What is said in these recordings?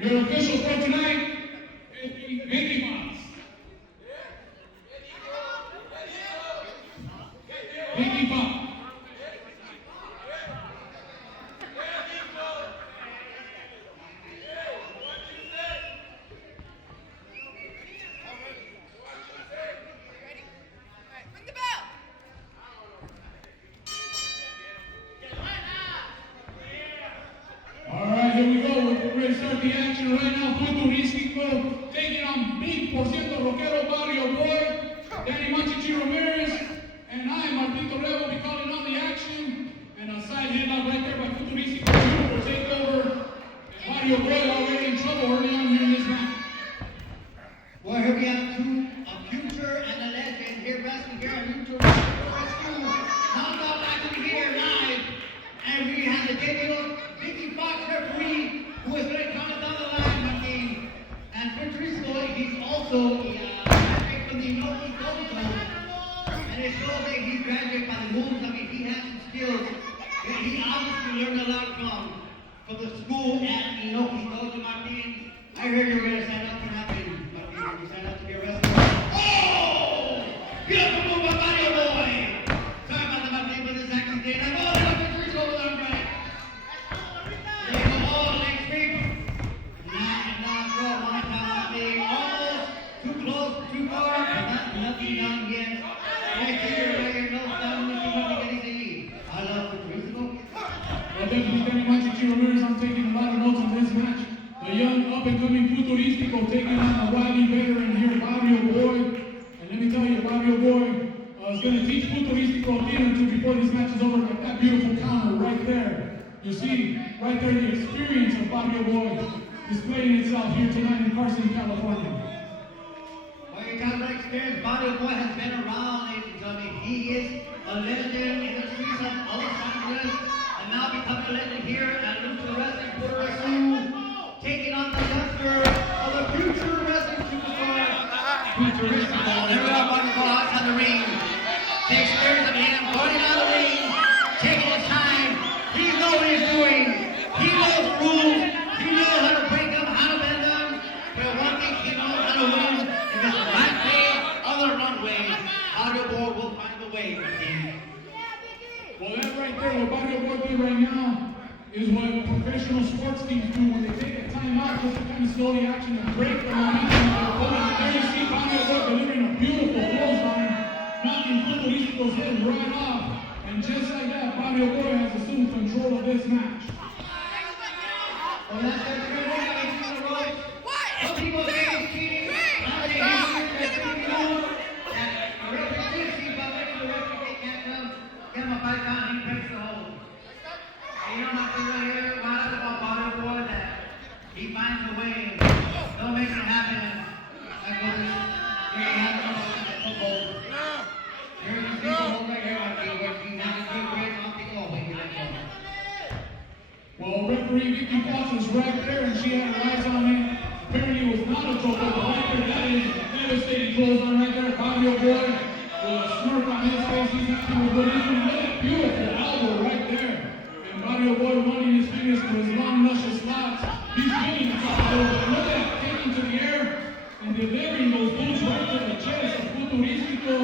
Your official for tonight is Mickey Mouse. Mickey Mouse. Here we go. We're ready to start the action right now. Futurístico taking on Big Por Ciento Rockero, Barrio Boy, Danny Manchichi Ramirez, and I, Martito Rebo, will be calling on the action. And a side headlock right there by Futurístico. Beautiful takeover. And Barrio Boy already in trouble early on here in this match. Well, here we have a future and a legend here wrestling here on YouTube. Knockout action here live. And we have the debut of Mickey Fox referee, who is going to count us down the line, Martin. And Futurístico, he's also a graduate from the Inoki Dojo. And it shows that he's graduated by the moves. I mean, he has some skills. He obviously learned a lot from the school at Inoki Dojo, Martin. I heard you were going to sign up for nothing, Martin. You signed up to be a wrestler. Oh! Beautiful move by Mario Boy! Sorry about the Martin, but this actually did. I'm all about Futurístico with our right. Nothing done yet. I figure right here, no sound, anything. I love Futurístico. Well, definitely Danny Manchichi Ramirez, I'm taking a lot of notes on this match. The young up-and-coming Futurístico taking on a wily veteran here, Barrio Boy. And let me tell you, Barrio Boy is going to teach Futurístico a thing or two before this match is over. Like that beautiful counter right there. You see right there the experience of Barrio Boy displaying itself here tonight in Carson, California. Well, you talk about experience. Barrio Boy has been around, ladies and gentlemen. He is a legend in the streets of Los Angeles, and now becoming a legend here at Lucha Wrestling Puerto Rico, taking on the youngster of the future wrestling superstar, Futurístico. And everyone Barrio Boy outside the ring. The experience of him going out of the ring, taking his time. He knows what he's doing. He knows the rules. He knows how to break them, how to bend them. But one thing he knows how to win. If it's the right way or the wrong way, Barrio Boy will find a way. Well, that right there, what Barrio Boy did right now is what professional sports teams do when they take a timeout just to kind of slow the action and break the momentum of their opponent. There you see Barrio Boy delivering a beautiful clothesline, knocking Futurístico's head right off. And just like that, Barrio Boy has assumed control of this match. Well, that's the good one. The ropes. Some people say he's cheating. Get him a 5 count, he breaks the hold. And you know my thing right here, what I like about Barrio Boy, that he finds a way. Don't make it happen. Like what this, here he has a hold. Here's the single hold right here, I feel where he has a good grip, I'll take all the way. Well, referee Vicky Fox was right there and she had her eyes on it. Apparently it was not a choke, but right there, that is devastating clothesline right there. Barrio Boy with a smirk on his face, he's happy with what he's doing. Look at that beautiful elbow right there. And Barrio Boy running his fingers through his long, luscious locks. He's feeling himself a little bit. Look at that, taking to the air and delivering those boots right to the chest of Futurístico.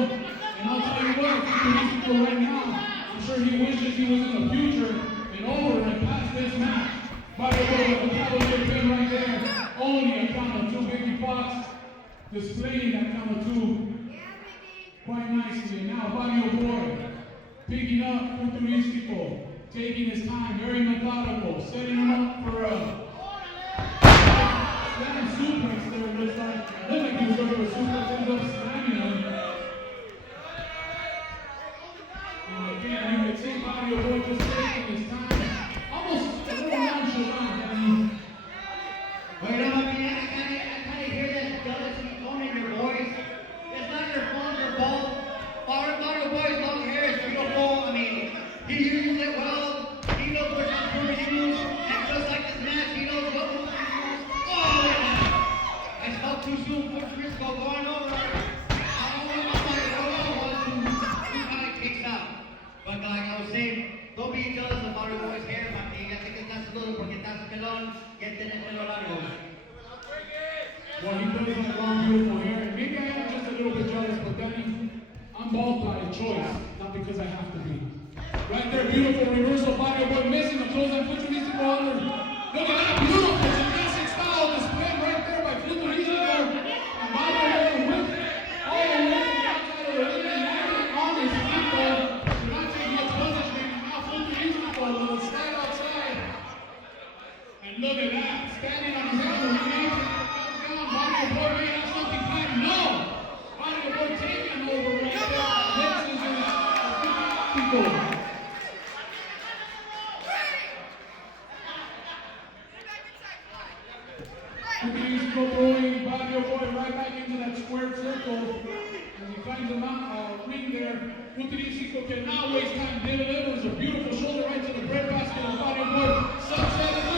And I'll tell you what, Futurístico right now, I'm sure he wishes he was in the future and over and past this match. Barrio Boy with the cavalier pin right there. Only a count of 2, Vicky Fox displaying that count of 2 quite nicely. And now Barrio Boy picking up Futurístico, taking his time, very methodical, setting him up for a slam suplex there. Looks like he was going to a suplex, ends up slamming him. And again, you can see Barrio Boy just taking his time, almost a little nonchalant. I mean, well, you know what I mean? I kind of hear that jealousy tone in your voice. It's not your fault, your fault. Barrio Boy's long hair is beautiful. I mean, he uses it well. He knows what moves to use. And just like this match, he knows what moves to use. Oh, yeah. I spoke too soon. Futurístico going over. I don't know what he kind of kicks out. But like I was saying, don't be jealous of Barrio Boy's hair, Martín. Ya sé que estás duro porque estás pelón y él tiene pelo largo. choice, not because I have to be. Right there, beautiful reversal, body boy missing the close on Futurístico under. Look at that, beautiful gymnastic style display right there by Futurístico. And body boy with all the way to the outside of the ring and landing on his feet though. They're not taking much punishment. Now Futurístico will slide outside. And look at that, standing on his head, the ring comes down. Body boy may have something planned. No! Body boy taking over right there. This is Futurístico. Futurístico throwing Barrio Boy right back into that square circle as he finds a ring there. Futurístico can now waste time, delivers a beautiful shoulder right to the breadbasket of Barrio Boy. Sunset